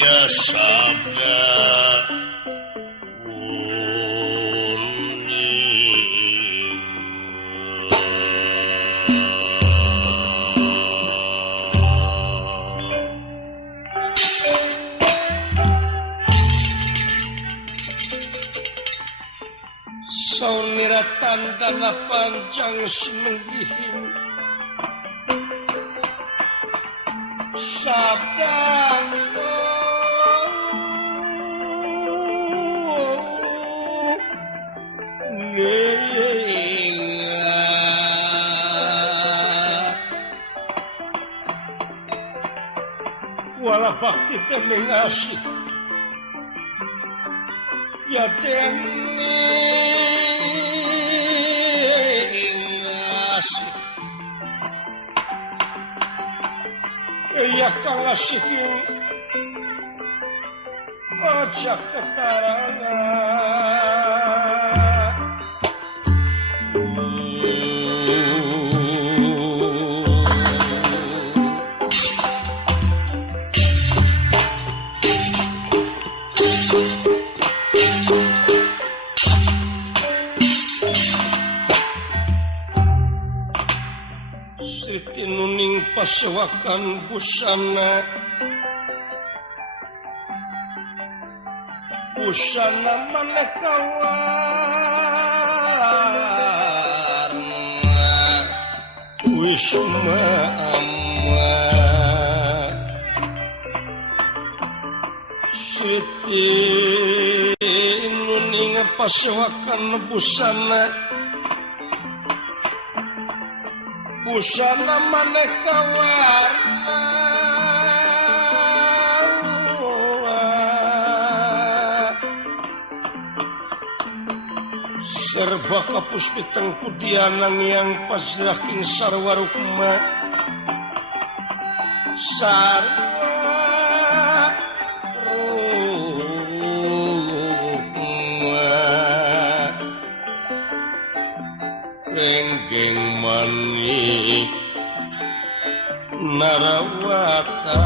Ya sabda saunira tandana panjang sinenggihin sabda wala bakti temeng asih ya temeng asih ya kang asihin aja ketarangan pasewakan busana maneka warna wisma amma Siti nuning pasewakan busana maneka warna serba kapuspiteng pudianang yang pasraking sarwarukma renggeng manik narawata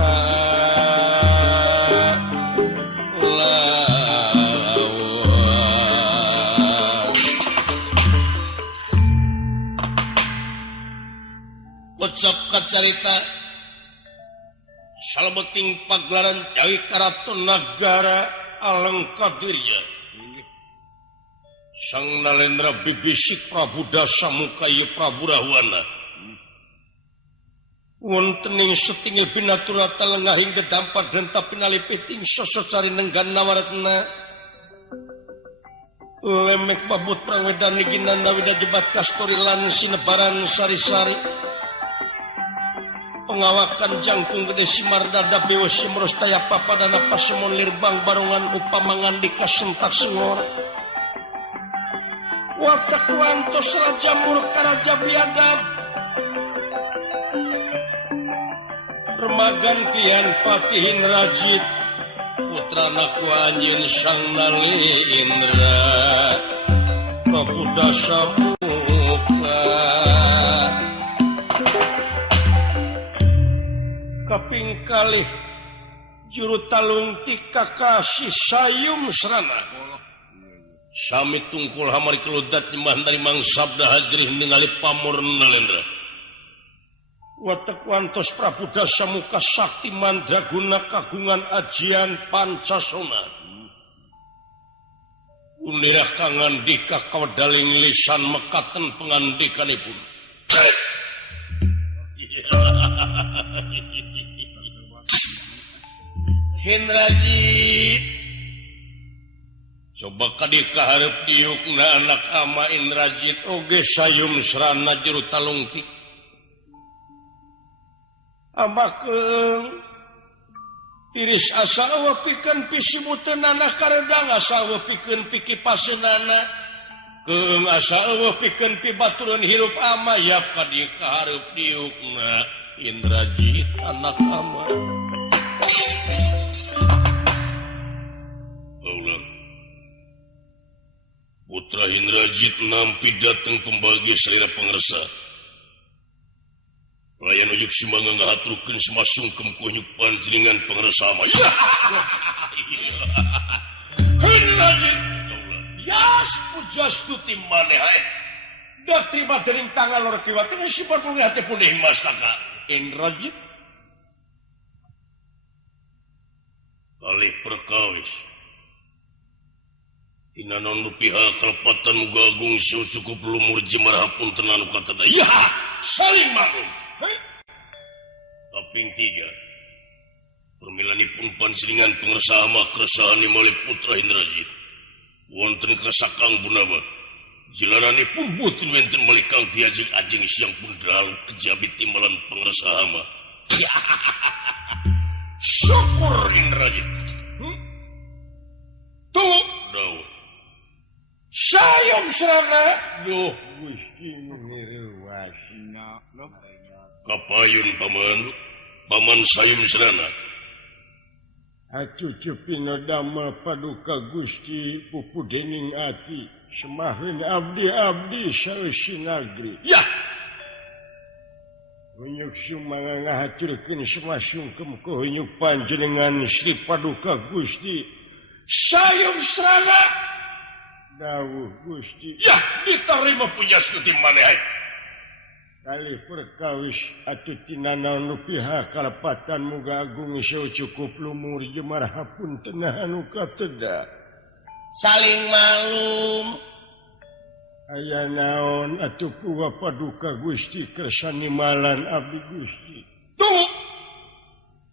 lawan ucap kacarita salebeting pagelaran Jawi Karaton Nagara Alengkadirya Sang Nalendra bibisik Prabu Dasamuka Prabu Rahwana wontening setingil binaturata lengahing gedampat dan tapi nalipiting sosok cari nenggan nawaratna lemek babut prangwedani ginanda wida jebat kastori lan sinebaran sari-sari pengawakan jangkung gede simardada bewa simrostaya papadana pasemon lirbang barongan upamangan dikasentak sengor watak wantos raja murka raja biadab remagan kian patihin rajit putra naku anjeun sang nalindra Prabu Dasamuka kaping kalih juru talung ti kakasih sayum serana sami tungkul hamari keludat nyembah dari mangsabda hajrih ningali pamur Nalendra watak wantos Prabu Dasamuka sakti mandraguna kagungan ajian Pancasona unirah kangandika kawedaling lisan mekaten pengandikanipun Hendrajit coba kadi kaharep diukna anak ama Indrajit oge sayum serana juru talungtik amakeung tiris asa eueuh pikeun pisimuteun anak karedang asa eueuh pikeun piki pasenana keung asa eueuh pikeun pibatureun hirup ama yap kadi kaharep diukna Indrajit anak ama Putra Indrajit nampi datang pembagi selera pengersa. Layan ujuk simangga ngahaturkeun semasungkem kunyuk panjenengan pengersa ama. Indrajit, yas pujas tuti maneh hae. Da terima dening tangan lor kiwa teh sifat pun hati punih mastaka. Indrajit kalih perkawis non pihak kalepatan muga agung cukup lumur jemarhapun tenan katana. Ya, saling maklum. Kaping 3. Permilanipun panjenengan pengersama keresahan malih putra Indrajit. Wonten kasakang Bunama. Jilaranipun butin wenten malih kang diajeng-ajeng siang pun dalu kejabit timbalan pengersama. Syukur Indrajit. Tuh, daun. Sayom serana. Duh, Gusti ngiriwas. Kapayun paman sayom serana. Acucupina damel paduka Gusti pupu dening ati. Semahin abdi-abdi saeusi nagri. Ya. Hunyuk sumanga ngahaturkeun sumasungkem ka hunyuk panjenengan Sri Paduka Gusti. Sayom serana. Dawuh Gusti. Ya, diterima punya skuti maneh. Kali perkawis atuh tinanaon nu pihak kalepatan muga agung seu cukup lumur jemarhapun tenah anu kateda. Saling malum. Aya naon atuh puga Paduka Gusti kersani malan abdi Gusti. Tuh.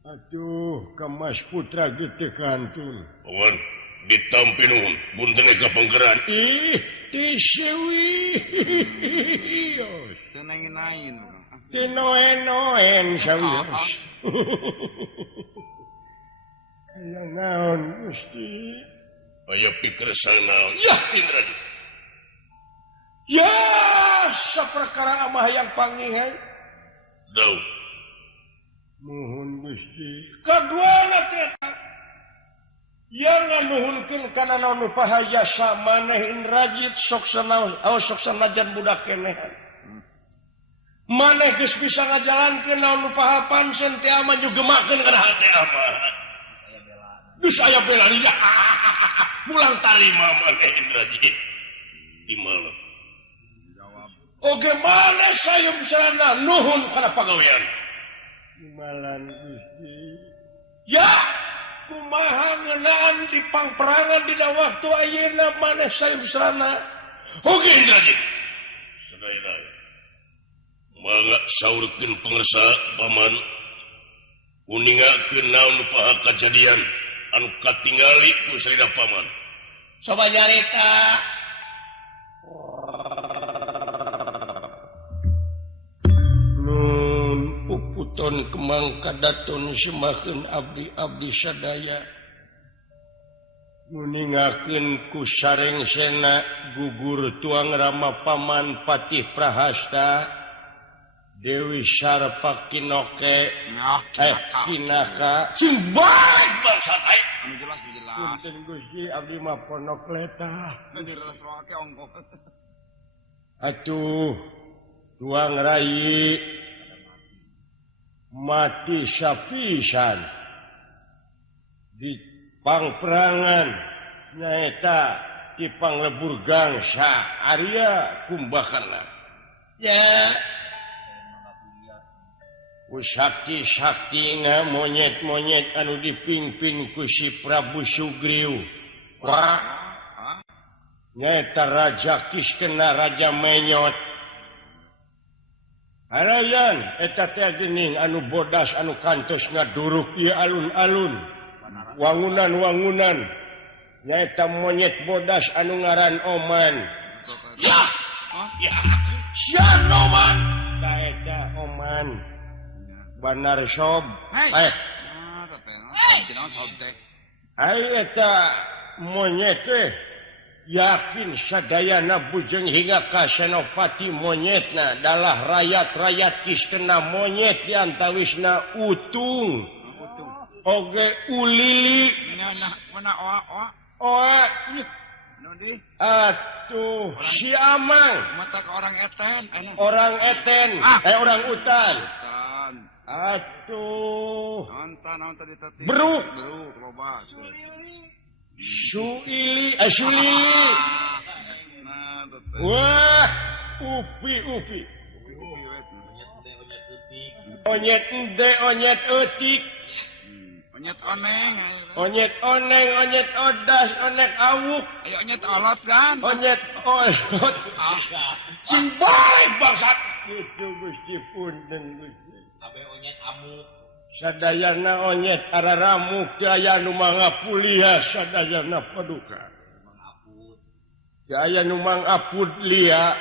Atuh ka Mas Putra geteu kantun. Paman ditampi nuhun bunten ka panggeran. Ih, tisewi. Tenangin-nain. Tinoen-noen sawios. Aya naon Gusti? Aya pikir sana. Ya, Indrajit. Ya, saperkara amah yang pangihan. Daun. Nuhun Gusti. Kaduana teta. Yang nganuhunkeun kana naon nu pahayasa maneh Indrajit sok sanajan budak kenehan. Maneh geus bisa ngajalankeun naon nu pahapan sente ama juga gemakeun kana hate ama. Geus aya bela dia. Pulang tarima maneh Indrajit. Di mana? Oge maneh sayum sarana nuhun kana pagawean. Imalan Gusti. Ya. Kumaha ngeunaan di pangperangan dina waktu ayeuna maneh sayum serana. Oke Indrajit. Sadayana. Mangga saurkeun pangersa paman. Uningakeun naon paha kajadian anu katingali ku sarina paman. Coba nyarita. Puputon kemang kadaton semakeun abdi-abdi sadaya. Nuningakeun ku sarengsena gugur tuang rama paman Patih Prahasta Dewi Sarpakinoke Kinaka cimbalik bangsa tai. Anu jelas. Punten Gusti abdi mah ponok letah. Direles wae ongkos. Atuh tuang rai mati sapisan di pangperangan nyaeta di panglebur gangsa Arya Kumbahana. Ya. Sakti-saktina monyet-monyet anu dipingpin ku si Prabu Sugriw. Wah. Nyaeta Raja Kistena Raja Menyot. Halayan eta teh geuning anu bodas anu kantos ngaduruk ieu alun-alun. Wangunan-wangunan. Nyaeta monyet bodas anu ngaran Oman. Ya. Ya. Sian Oman. Da eta Oman. Banar sob. Ai eta monyet teh yakin sadayana bujeng hingga ka senopati monyetna dalah rakyat-rakyat Kistena monyet diantawisna utung. Oge ulili. Mana Oa. Nodi. Atuh si Amang. Mata ke orang eten. Orang eten. Orang utan. Atuh. Nonton tadi tadi. Beruk. Loba. Sulili. Wah, upi. Onyet ende, onyet etik. Onyet oneng. Onyet oneng, onyet odas, onyet awuk. Ayo onyet olot kan. Onyet olot. Cing baik bangsat. Gusti punten Gusti. Abe onyet amuk. Sadayana onyet araramuk jaya nu mangapulia sadayana paduka. Jaya nu mangapud lia.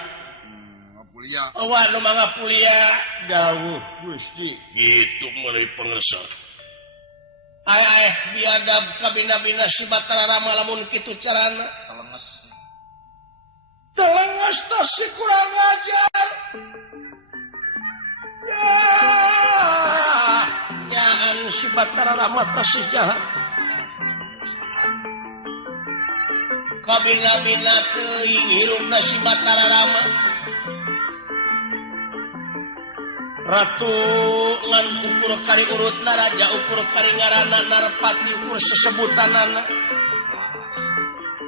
Ngapulia. Awa nu mangapulia dawuh Gusti. Gitu meuli pengersa. Ay biadab kabina-bina si Batara Rama lamun kitu carana. Telenges tas si kurang ajar. Nyaan si Batara Rama tas si jahat. Kabina-bina teuing hirupna si Batara Rama. Ratu ngan ukur kari urutna, raja ukur kari ngaranna, narpati ukur sesebutanana.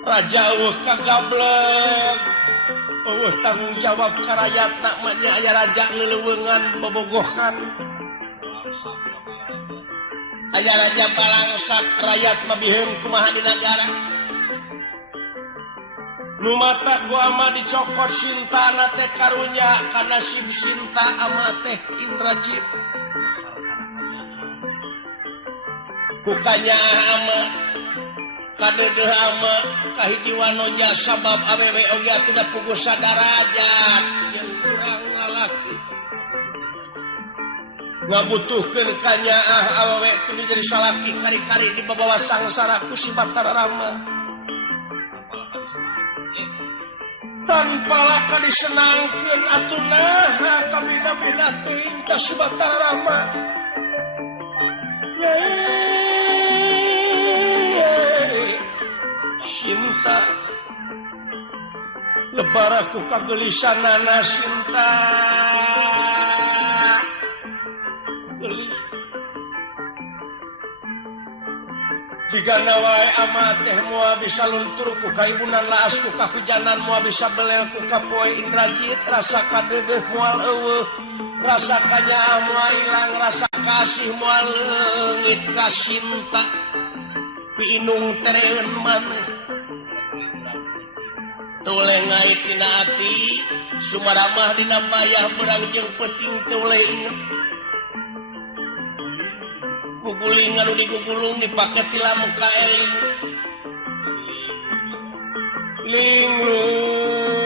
Raja kagablek. Tanggung jawab ka rakyatna manya aya raja leuleungan bobogohan. Aya raja balangsak rakyat mah biheum kumaha di nagara. Nu mata ku ama dicokot sintana teh karunya kana sim sinta ama teh Indrajit. Kukanya ama kadeudeuh ama kahiji wanoja sabab awewe oge atuh puguh sadarajat jeung urang lalaki. Ngabutuhkeun kanyaah awewe teu jadi salaki kari-kari di babawa sangsara ku si Batara Rama. Tanpa laka disenangkeun atuh naha kabina-bina teuing ka si Batara Rama. Sinta lebaraku kagelisanana Sinta gelis jigana wae ama teh moal bisa luntur ku kaibunan laas ku kahujanan moal bisa belel ku kapoe Indrajit rasa kadeudeuh moal eueuh rasa kanyaah moal ilang rasa kasih moal leungit ka Sinta piinung tereun maneh tuleh ngait tina ati sumaramah dina bayah berang jeung peuting tuleh inget guguling anu digugulung dipake ti lamuk ka eling linglung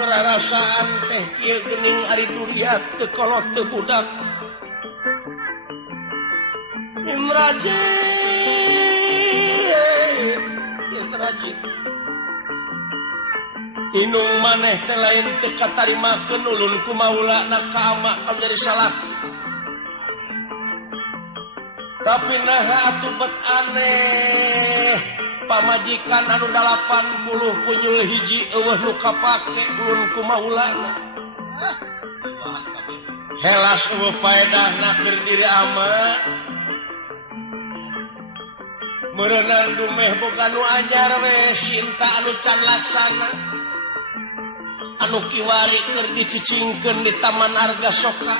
rarasaan teh kieu geuning ari duriat teu kolot teu budak Indrajit inung maneh teh lain teu katarimakeun ulun ku maulana ka ama ka jadi salaki. Tapi naha atuh bet aneh pamajikan anu 80 kunyul hiji eueuh nu kapake ulun ku maulana. Helas eueuh paedahna keur diri ama. Meureunang dumeh boga nu anyar we Sinta anu can laksana. Anu kiwari keur dicicingkeun di Taman Arga Soka.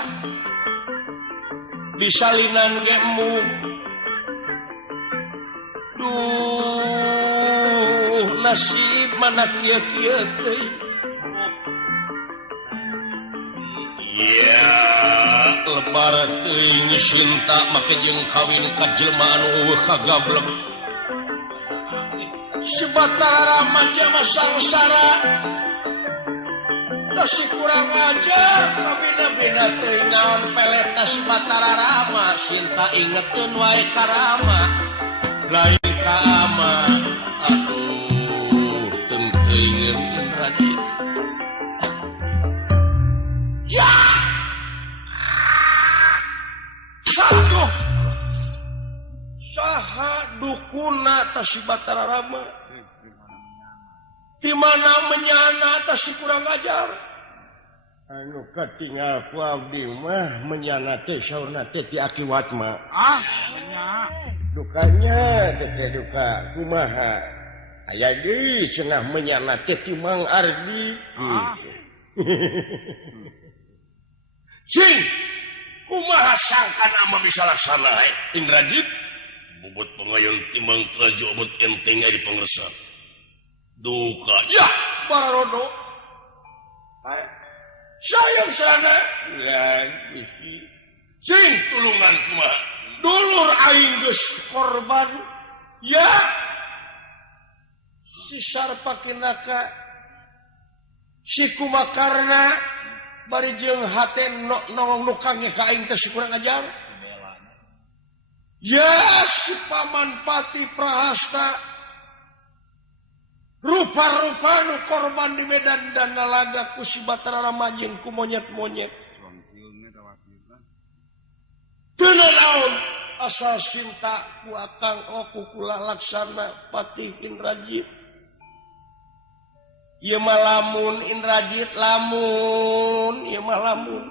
Disalinan ge embung. Duh, nasib mana kieu-kieu teuing. Ya, lebar teuing Sinta make jeung kawin ka jelema anu eueuh kagablek. Si Batara Rama mah sangsara. Si kurang ajar kabina-bina teuing naon peletna si Batara Rama. Sinta ingeteun wae ka Rama lain ka ama. Aduh teuing Indrajit. Ya saduh saha dukuna ta si Batara Rama. Di mana menyana ta si kurang ajar. Anu katinggal ku abdi mah menyana teh saurna teh ti akiwat mah. Nya. Dukanya teh duka kumaha. Aya deui cenah menyana teh ti Mang Ardi. Cing, kumaha sangkan ama bisa laksana Indrajit? Bobot pengayun timbang keraju obot enteng di pengersa. Duka. Ya, Bararodo. Sayang serana. Ya, Gusti. Sing tulungan kumaha. Dulur aing geus korban. Ya. Si Sarpakinaka si Kumakarna bari jeung hate nongong nukange ka aing teh kurang ajar. Ya si Paman Pati Prahasta rupa-rupa nu korban di Medan dan Nalaga ku si Batara Ramajeng ku monyet-monyet. Teu naon asal cinta ku akang ku kula laksana Pati Indrajit. Ieu mah lamun Indrajit lamun ieu mah lamun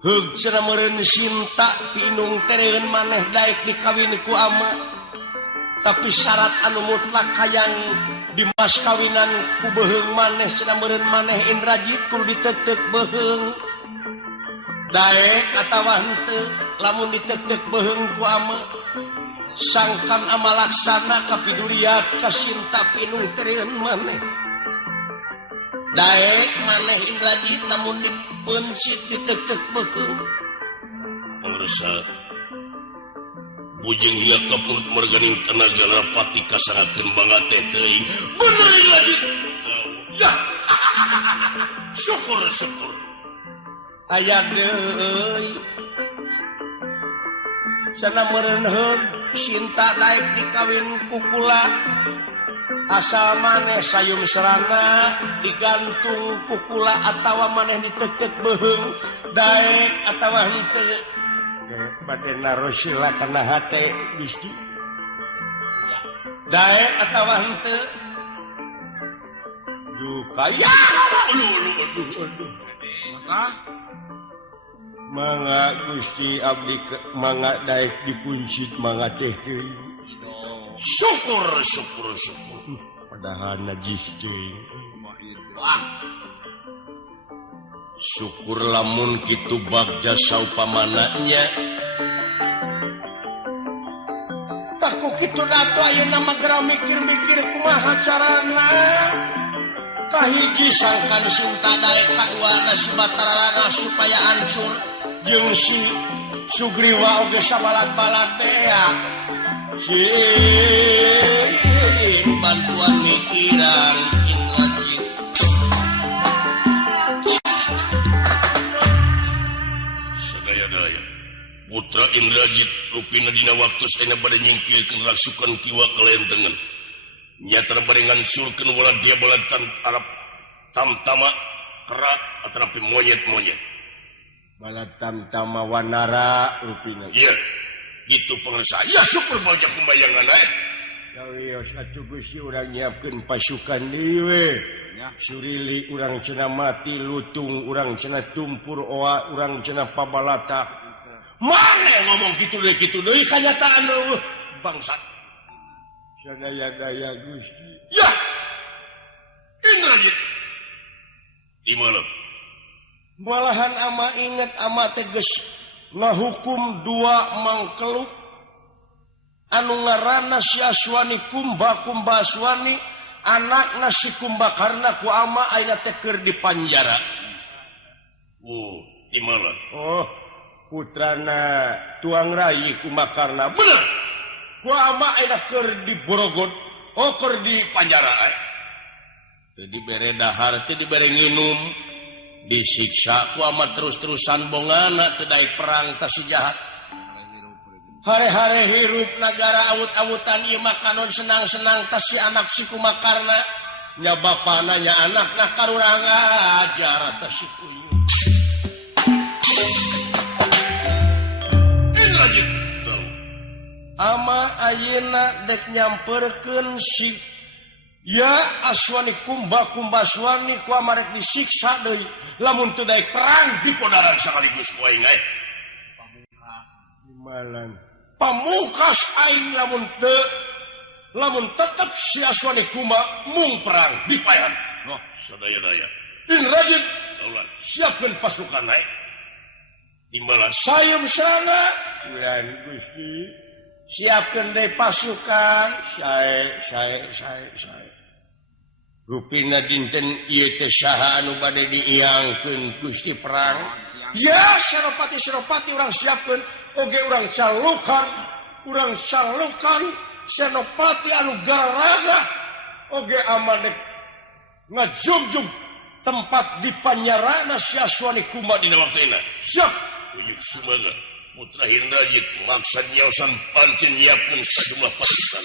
heug cenah meureun cinta pinung tereun maneh daek dikawin ku ama tapi syarat anu mutlak hayang di mas kawinan ku beheung maneh cenah meureun maneh Indrajit kudu diteuk-teuk beheung daek atawa henteu lamun diteuk-teuk beheung ku ama sangkan ama laksana kapiduriat ka cinta pinung tereun maneh daek maneh Indrajit lamun dipeunsit diteuk-teuk bekeung pangresa bujeng hiya kapurut merganing tenaga rapati kasarakeun bangate teuing bener Indrajit ya syukur aya deui sana meureun heug cinta daek dikawin ku kula asal maneh sayum serana digantung ku kula atawa maneh diteuk-teuk beheung daek atawa henteu bade naruh sila kana hate Gusti daek atawa henteu duka ya mangga Gusti abdi mangga daek dipuncit mangga teh teuing syukur padahal najis teuing syukur lamun kitu bagja saupamananya tah ku kitu nato ayeuna mah gerah mikir-mikir kumaha carana kahiji sangkan cinta daek kaduana si Batarana supaya hancur jeung si Sugriwa oge sabalak-balak bea sieun bantuan mikiran Indrajit sadaya-daya putra Indrajit rupina dina waktu saena bade nyingkirkeun rasukan kiwa kelentengan nyata barengan surkeun walad dia balatan Arab tamtama kerak atrapi monyet-monyet balad tamtama wanara rupina iya gitu pangresa ya syukur baja kumbayangan Dawios atuh Gusti urang nyiapkeun pasukan deui we surili urang cenah mati lutung urang cenah tumpur oa urang cenah pabalata mane ngomong kitu deui kanyataan bangsat sadaya-daya Gusti ya Indrajit di mana malahan ama inget ama teges ngahukum dua mangkeluk anu ngaranna si Aswani Kumba Aswani anakna si Kumbakarna ku ama ayeuna teh keur dipanjara di mana putrana Tuang Rai Kumbakarna bener ku ama ayeuna keur diborogod keur dipanjara teu dibere dahar teu dibere nginum disiksa ku amat terus-terusan bongana teu daek perang tas si jahat hare-hare hirup nagara awut-awutan ieu mah kanon senang-senang tas si anak si Kumakarna nya bapana nya anakna karurang ajar tas si kuyung Indrajit ama ayeuna dek nyamperkeun si ya Aswani Kumba Aswani ku amarek disiksa deui lamun teu daek perang dipodaran sakaligus ku aing pamungkas aing lamun tetep si Aswani Kumba mung perang dipayan sadaya-daya Indrajit siapkeun pasukan di mana sayem sana ulah Gusti siapkan deh pasukan Rupina dinten ieu teh saha anu bade diiangkeun Gusti perang. Ya, Senopati urang siapkeun oge urang salukan Senopati anu garaga oge amaneh ngajugjug tempat di panyarana si Aswani Kuma dina waktuna. Siap. Ujuk sumangat putra Hindrajit maksad nyaosan pancen nyiapkeun sajumlah pasukan.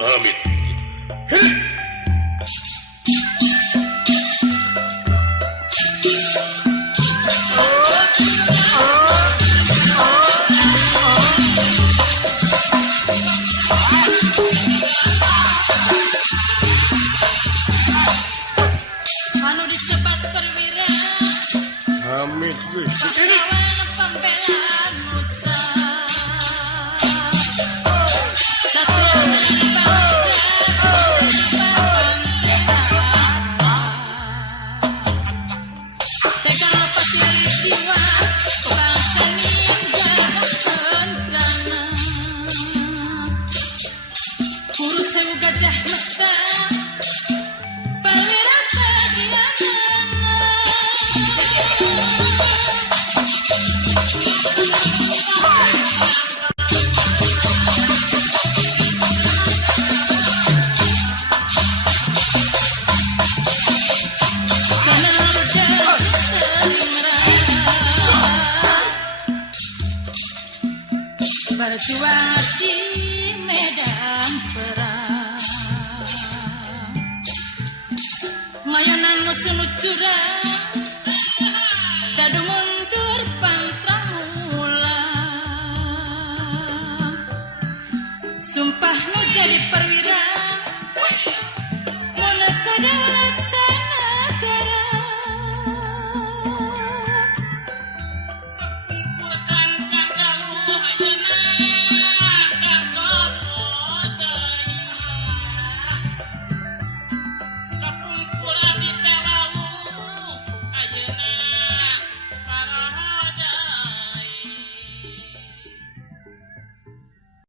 Amin. Anu dicebat perwira. Amin Gusti. Pembelaan Musa. Berjuang